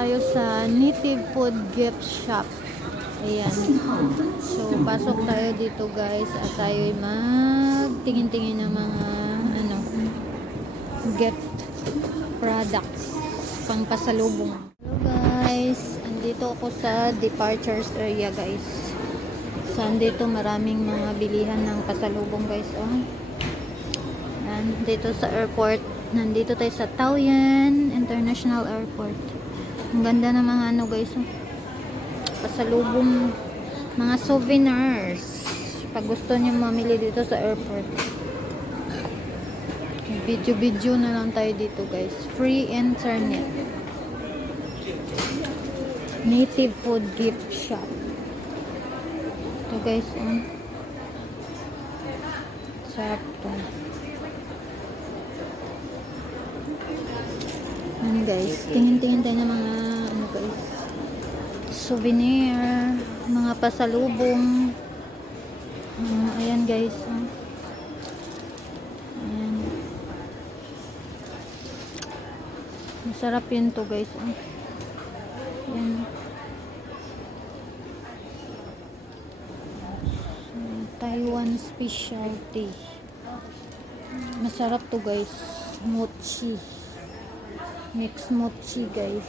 tayo sa Native Food Gift Shop. Ayan. So, pasok tayo dito guys at tayo magtingin-tingin ng mga gift products pang pasalubong. Hello guys, andito ako sa departures area guys. So, andito maraming mga bilihan ng pasalubong guys. Oh. Nandito sa airport. Nandito tayo sa Taoyuan International Airport. Ang ganda ng mga guys. Oh. Pasalubong, mga souvenirs. Pag gusto niyo mamili dito sa airport. Video na lang tayo dito guys. Free internet. Native Food Gift Shop. Ito guys. Sarap to. Ano guys, tingin-tingin tayo ng mga guys, souvenir, mga pasalubong. Ayan guys. Ayan. Masarap yun to guys. Ayan. Taiwan specialty. Masarap to guys. Mochi. Mixed mochi guys.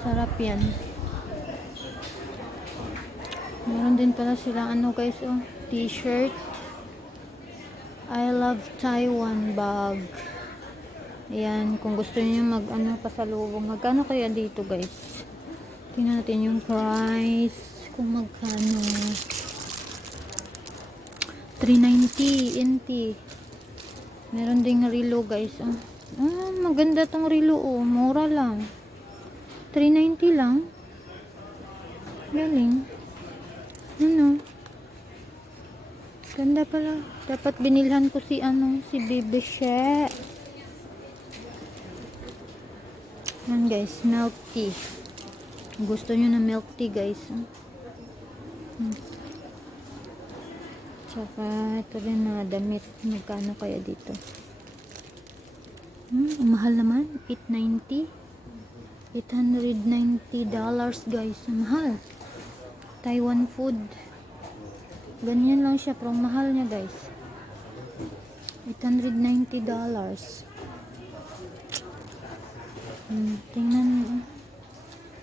Sarap yan. Meron din pala silang guys, t-shirt. I love Taiwan bag. Ayan, kung gusto niyo pasalubong. Magkano kaya dito guys? Tingnan natin yung price. Kung magkano. 390 NT. Meron ding relo guys. Maganda tong relo. Mura lang. 390 lang. Galing. Ganda pala. Dapat binilhan ko si Baby She. Yan guys, milk tea. Gusto nyo na milk tea guys. Tsaka ito rin na damit. Magkano kaya dito? Mahal naman. $890 guys. Mahal. Taiwan food. Ganyan lang siya. Pero mahal niya guys. $890. Tingnan mo.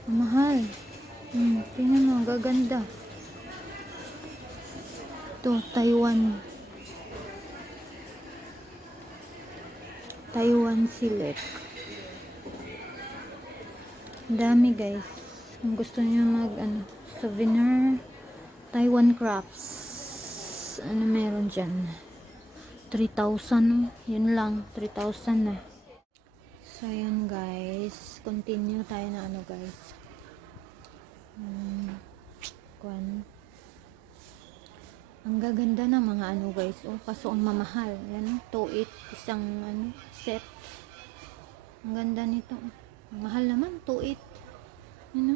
Mahal. Tingnan mo. Gaganda. Ito. Taiwan Silk. Dami guys. Kung gusto niyo souvenir, Taiwan crafts. Meron dyan? 3,000. Yun lang. 3,000 na. So, yun guys. Continue tayo na guys. Ang gaganda na mga guys. Kaso ang mamahal. Yan. 2.8. Isang set. Ang ganda nito. Ang mahal naman. 2.8. Yan.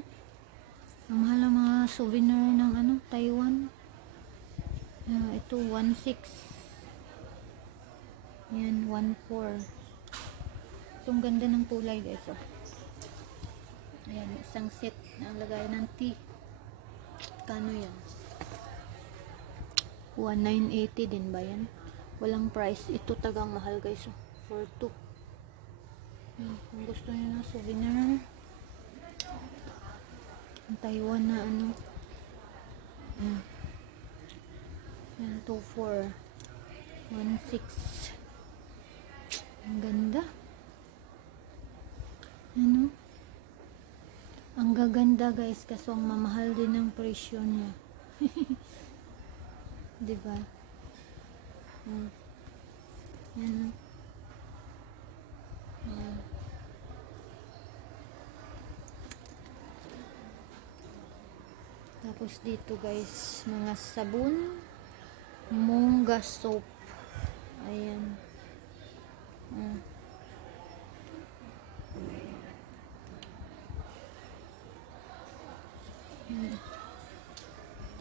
Ang mahal ng mga souvenir ng Taiwan. Ito 1.6. Yan 1.4. Itong ganda ng kulay guys. Ayan, isang set na lagay ng tea. Kano yan? 1,980 din ba yan? Walang price. Ito tagang mahal guys. 4.2. Kung gusto nyo na souvenir, Taiwan na yan 2.4 1.6. Ang ganda. Ang gaganda guys, kaso ang mamahal din ang presyo niya. Diba? Yan. Tapos dito guys, mga sabon, Monga soap. Ayan.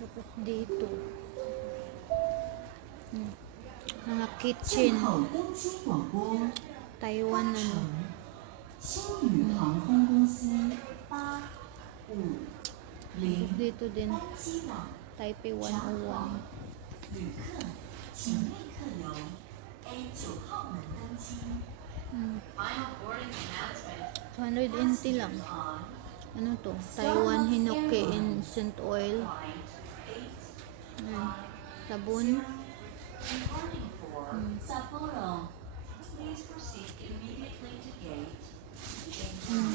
Tapos dito, mga kitchen. Taiwan 星宇航空公司850 Tapos dito din, 班机往 Taipei 101. 旅客，请立刻由 A9 号门登机。 Final boarding announcement. 280 lang. Ano to? Taiwan Hinoki Instant Oil. Ayan. Sabon. Departing for Sapporo. Please proceed immediately to gate.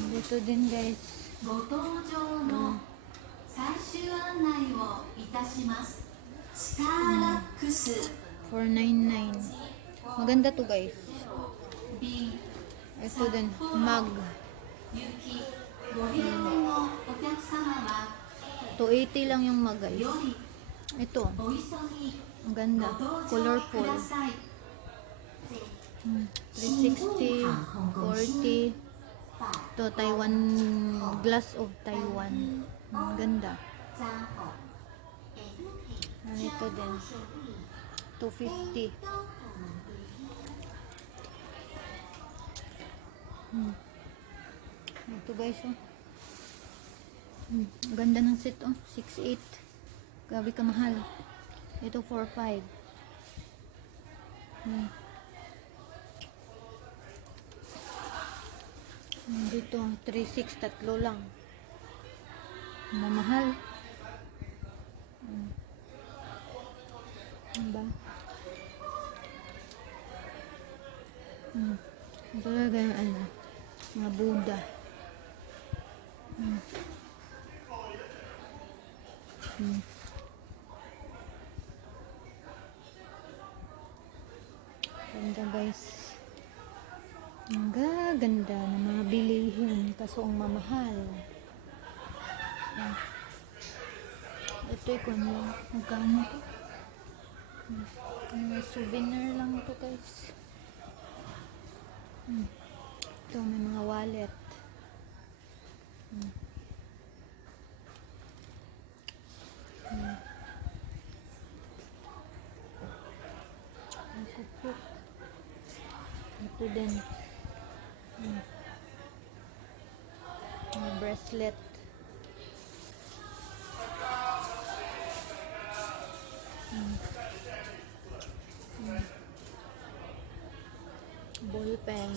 Dito din guys. ご搭乗の最終案内をいたします。スターラックス 499. Maganda to guys. B Ito din. Mag. 行きご利用のお客様は 280 lang yung mag guys. より Ito. お急ぎ Ang ganda. ご搭乗く Colorful. ださい。 360, 40. Ito, Taiwan, Glass of Taiwan. Ang ganda. Ito din. 250. Ito guys, oh. Ang ganda ng set, oh. 6.8. Grabe ka mahal. Ito, 4.5. Dito, 3.6, tatlo lang. Mamahal. Diba? Talaga yung ano, mga Buddha. Ganda guys. Ang gaganda ng mga bilihin kaso ang mamahal. Ito ikon lang. Magkano to? Souvenir lang to guys. Ito may mga wallet. Ang kupit. Ito din. May bracelet. Ball pen.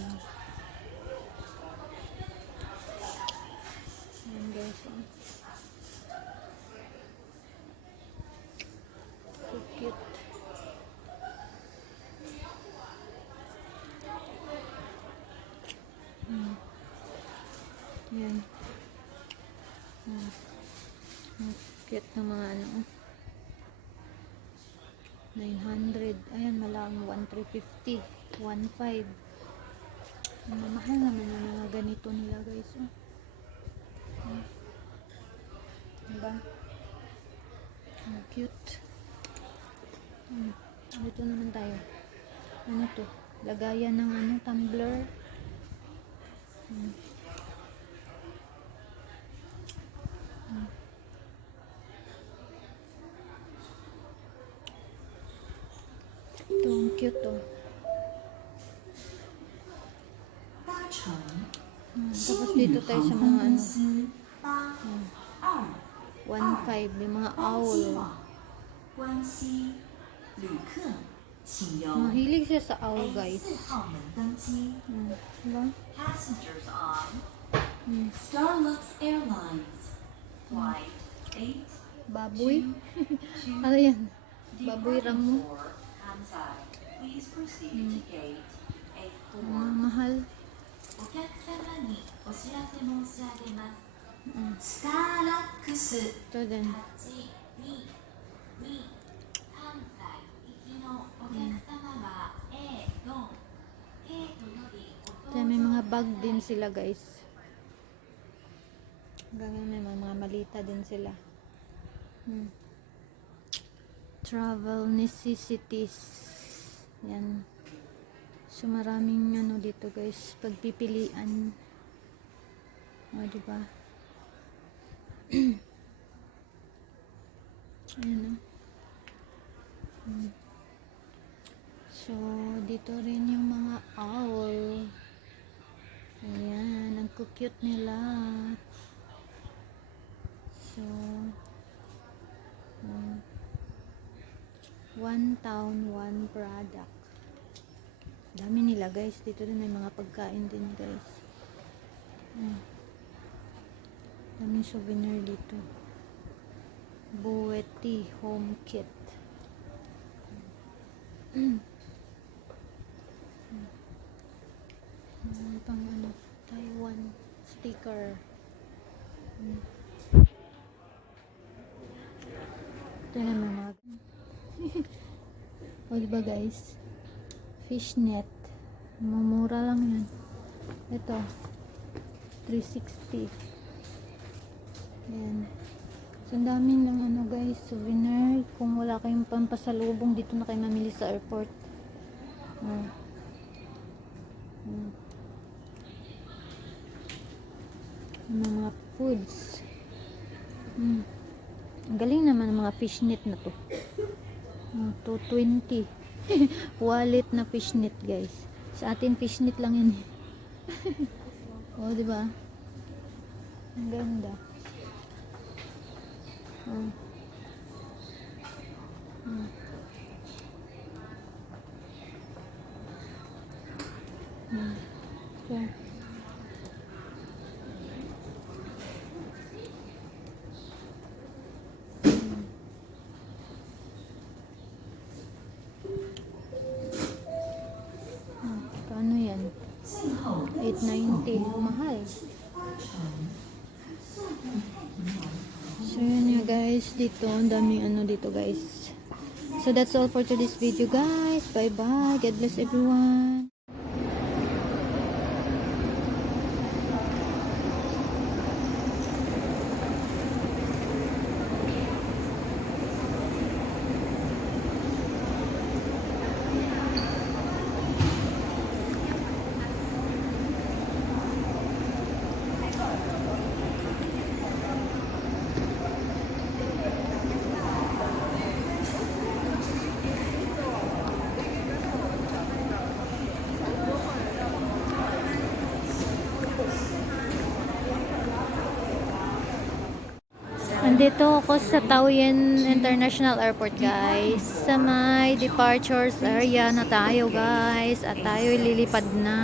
Ayan guys. So cute. Ayan. Ang cute na mga ano. 900. Ayan, malang 1,350. 1,500. Mahal naman yung mga ganito nila guys. Diba? Ang cute. Dito naman tayo. Ano to? Lagayan ng ano, tumbler. Ito, ang cute to. Tapos dito tayo sa mga ano, 1,500, yung mga owl. Mahilig siya sa owl guys. Diba? Passengers on Starlux Airlines Flight 8 Baboy. Ano yan? Baboy ramo. Please proceed to gate 8-4. Mahal. お客様にお知らせ申し上げます。スターラックス Ito din. 822関西行きのお客様は A4 ゲートよりお Kaya may mga bag din sila guys. Hanggang may mga malita din sila. Travel necessities. Yan. So maraming ano dito guys, pagpipilian. O diba? Ayan o. So dito rin yung mga owl. Ayan, ang cute nila. So, one town, one product. Dami nila guys. Dito rin may mga pagkain din guys. Daming souvenir dito. Buweti home kit. Pang ano, Taiwan sticker. Ito na mga o diba guys, fishnet, mumura lang yan. Ito 360. Yan. So, ang dami ng ano guys, souvenir. Kung wala kayong pampasalubong, dito na kayo mamili sa airport. Mga foods. Ang galing naman ng mga fishnet na to. 220. Wallet na fishnet guys. Sa atin fishnet lang yan. Oh, di ba? Ang ganda. So, paano yan? 890. Mahal. So yun nga guys, dito ang daming ano dito guys. So that's all for today's video guys. Bye bye. God bless everyone. Andito ako sa Taoyuan International Airport guys. Sa may departures area na tayo guys. At tayo lilipad na.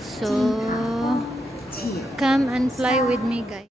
So, come and fly with me guys.